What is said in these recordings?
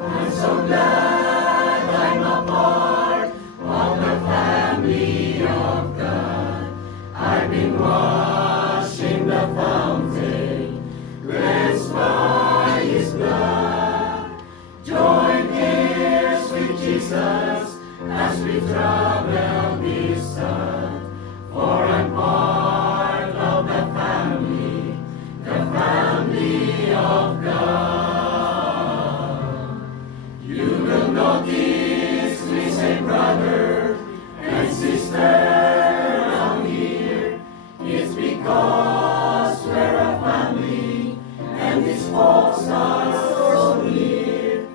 I'm so glad I'm a part of the family of God. I've been washed in the fountain, cleansed by His blood. Join ears with Jesus as we travel this earth. For I'm part of the family of God. You will notice we say brother and sister around here. It's because we're a family and these folks are so near.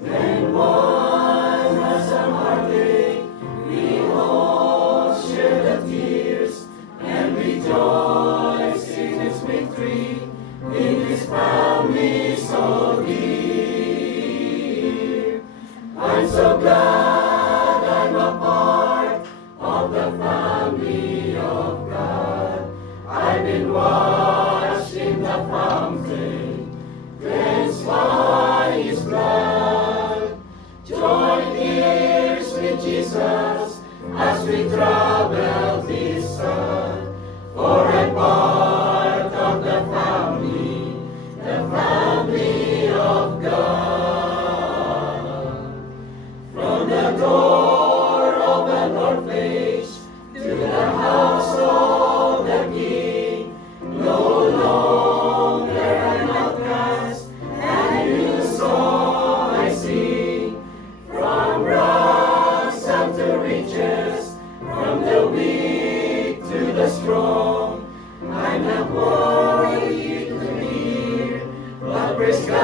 When one has a heartache, we all share the tears and rejoice in its victory in this family so dear. I'm so glad I'm a part of the family of God. I've been washed in the fountain, cleansed by His blood. Join ears with Jesus as we travel this earth. For I'm part of the family of God. From the door of an orphanage to the house of the King, no longer an outcast, and new song I sing. From rags unto riches, from the weak to the strong, I'm not worthy to hear, but praise God.